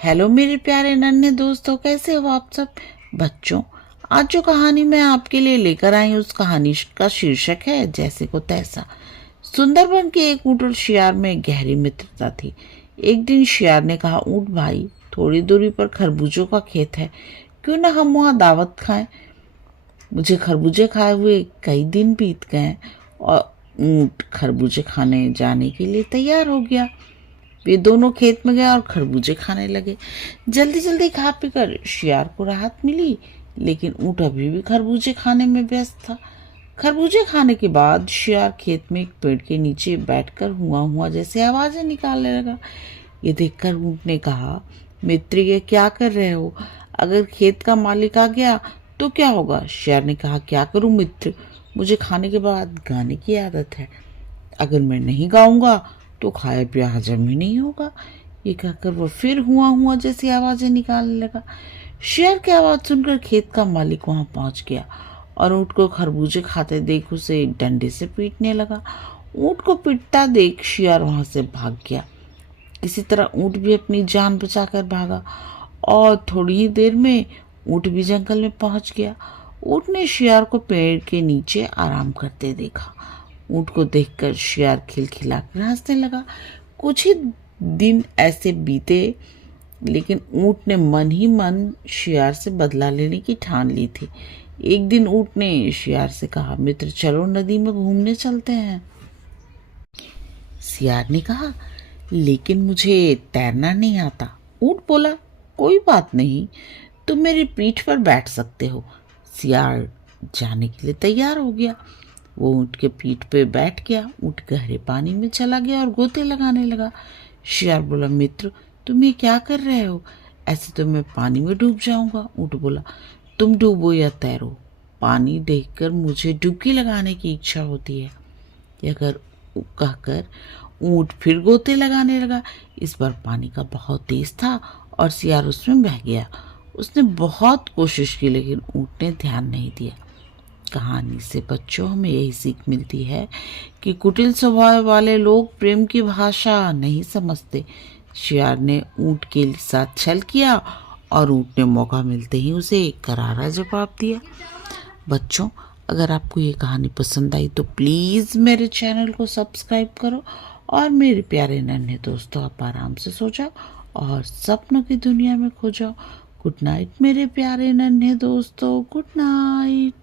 Hello मेरे प्यारे नन्हे दोस्तों, कैसे हो आप सब। बच्चों, आज जो कहानी मैं आपके लिए लेकर आई हूँ उस कहानी का शीर्षक है जैसे को तैसा। सुंदरबन के एक ऊँट और शियार में गहरी मित्रता थी। एक दिन शियार ने कहा, ऊँट भाई, थोड़ी दूरी पर खरबूजों का खेत है, क्यों ना हम वहाँ दावत खाएं। मुझे खरबूजे खाए हुए कई दिन बीत गए और ऊँट खरबूजे खाने जाने के लिए तैयार हो गया। वे दोनों खेत में गए और खरबूजे खाने लगे। जल्दी जल्दी खा पीकर शियार को राहत मिली, लेकिन ऊँट अभी भी खरबूजे खाने में व्यस्त था। खरबूजे खाने के बाद शियार खेत में एक पेड़ के नीचे बैठकर हुआ हुआ जैसे आवाजें निकालने लगा। ये देखकर ऊँट ने कहा, मित्र, ये क्या कर रहे हो? अगर खेत का मालिक आ गया तो क्या होगा? शियार ने कहा, क्या करूं मित्र, मुझे खाने के बाद गाने की आदत है। अगर मैं नहीं गाऊंगा तो खाया पिया हजम ही नहीं होगा। ये कहकर वह फिर हुआ जैसी आवाजें निकालने लगा। शेर की आवाज सुनकर खेत का मालिक वहां पहुंच गया और ऊँट को खरबूजे खाते देख उसे एक डंडे से पीटने लगा। ऊँट को पीटता देख शियार वहां से भाग गया। इसी तरह ऊँट भी अपनी जान बचाकर भागा और थोड़ी ही देर में ऊँट भी जंगल में पहुंच गया। ऊँट ने शियार को पेड़ के नीचे आराम करते देखा। ऊँट को देखकर शियार खिलखिलाकर हंसने लगा। कुछ ही दिन ऐसे बीते, लेकिन ऊँट ने मन ही मन शियार से बदला लेने की ठान ली थी। एक दिन ऊँट ने शियार से कहा, मित्र, चलो नदी में घूमने चलते हैं। शियार ने कहा, लेकिन मुझे तैरना नहीं आता। ऊँट बोला, कोई बात नहीं, तुम मेरी पीठ पर बैठ सकते हो। शियार जाने के लिए तैयार हो गया। वो ऊँट के पीठ पे बैठ गया। ऊँट गहरे पानी में चला गया और गोते लगाने लगा। शियार बोला, मित्र, तुम ये क्या कर रहे हो? ऐसे तो मैं पानी में डूब जाऊंगा। ऊँट बोला, तुम डूबो या तैरो, पानी देखकर मुझे डुबकी लगाने की इच्छा होती है। यह कहकर ऊँट फिर गोते लगाने लगा। इस बार पानी का बहुत तेज था और शियार उसमें बह गया। उसने बहुत कोशिश की, लेकिन ऊँट ने ध्यान नहीं दिया। कहानी से बच्चों हमें यही सीख मिलती है कि कुटिल स्वभाव वाले लोग प्रेम की भाषा नहीं समझते। शियार ने ऊँट के साथ छल किया और ऊँट ने मौका मिलते ही उसे एक करारा जवाब दिया। बच्चों, अगर आपको ये कहानी पसंद आई तो प्लीज़ मेरे चैनल को सब्सक्राइब करो और मेरे प्यारे नन्हे दोस्तों, आप आराम से सो जाओ और सपनों की दुनिया में खो जाओ। गुड नाइट मेरे प्यारे नन्हे दोस्तों, गुड नाइट।